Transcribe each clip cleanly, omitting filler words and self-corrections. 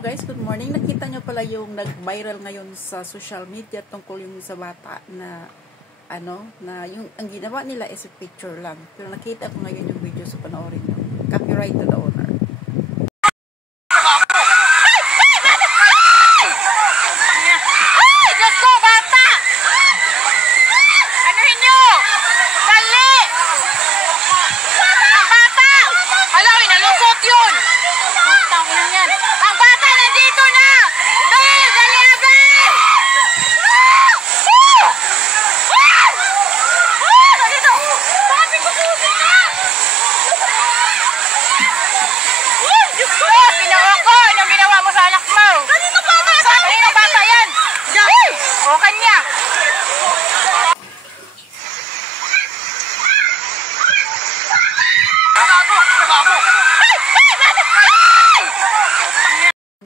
Guys, good morning. Nakita nyo pala yung nag-viral ngayon sa social media tungkol yung sa bata na na yung ang ginawa nila is a picture lang. Pero nakita ko ngayon yung video sa panoorin nyo. Copyright to the owner.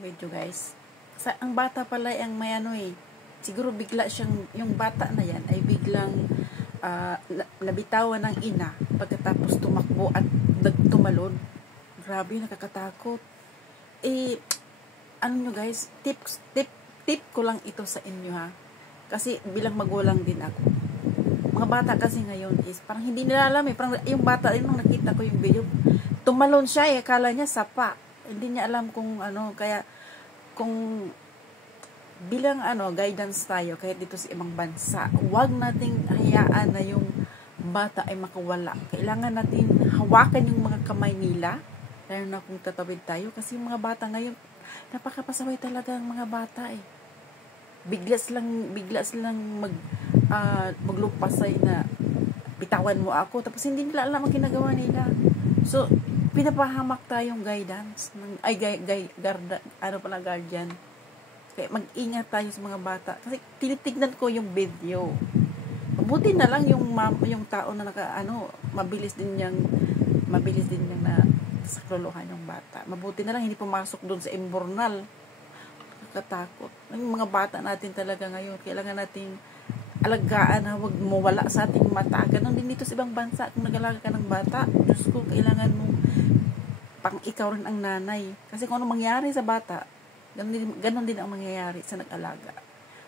Video guys. Ang bata pala ang may siguro bigla siyang, yung bata na yan ay biglang nabitawan ng ina pagkatapos tumakbo at tumalon. Grabe, nakakatakot. Ano nyo guys, tip ko lang ito sa inyo ha. Kasi bilang magulang din ako. Mga bata kasi ngayon is parang hindi nila alam parang yung bata, nung nakita ko yung video, tumalon siya akala niya sapa. Hindi niya alam kung kaya kung bilang guidance tayo kahit dito sa ibang bansa, huwag nating hayaan na yung bata ay makawala. Kailangan natin hawakan yung mga kamay nila, lalo na kung tatawid tayo, kasi yung mga bata ngayon, napakapasaway talaga ang mga bata bigla silang maglupasay na bitawan mo ako, tapos hindi nila alam ang ginagawa nila. So pinapahamak tayong guidance guardian. Kaya mag-ingat tayo sa mga bata kasi tinitignan ko yung video. Mabuti na lang yung tao na mabilis din niyang na saklolohan yung bata. Mabuti na lang hindi pumasok doon sa imbornal. Nakakatakot. Yung mga bata natin talaga ngayon, kailangan natin alagaan na huwag mawala sa ating mata. Ganon din dito sa ibang bansa. Kung nag-alaga ka ng bata, Diyos ko, kailangan mo pang ikaw rin ang nanay. Kasi kung ano mangyari sa bata, ganon din ang mangyayari sa nag-alaga.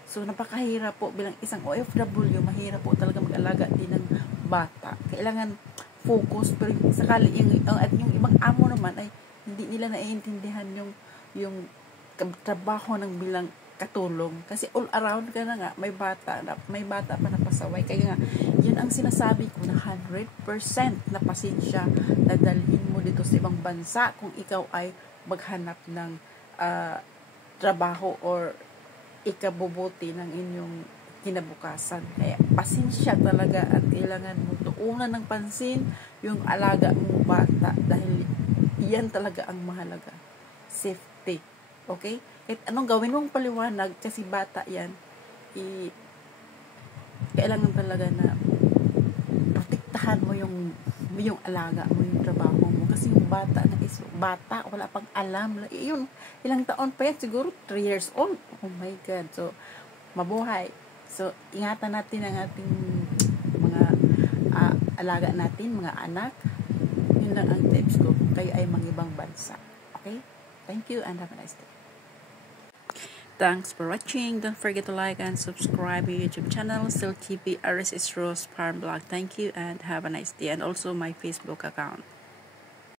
So, napakahirap po bilang isang OFW, mahirap po talaga mag-alaga din ng bata. Kailangan focus, pero sakali yung ibang amo naman ay hindi nila naiintindihan yung trabaho ng bilang katulong. Kasi all around ka na nga, may bata pa na pasaway. Kaya nga, yun ang sinasabi ko na 100% na pasensya na dalhin mo dito sa ibang bansa kung ikaw ay maghanap ng trabaho or ikabubuti ng inyong kinabukasan. Kaya pasensya talaga at kailangan mo tuunan ng pansin yung alaga mong bata dahil yan talaga ang mahalaga. Safety. Okay? At anong gawin mong paliwanag kasi bata yan, kailangan talaga na protektahan mo yung alaga mo, yung trabaho mo. Kasi yung bata wala pang alam. Yun, ilang taon pa yan, siguro 3 years old. Oh my God. So, mabuhay. So, ingatan natin ang ating mga alaga natin, mga anak. Yun lang ang tips ko. Kayo ay mag-ibang bansa. Okay? Thank you and have a nice day. Thanks for watching. Don't forget to like and subscribe my YouTube channel, Still TV RSS Rose Farm Blog. Thank you and have a nice day. And also my Facebook account.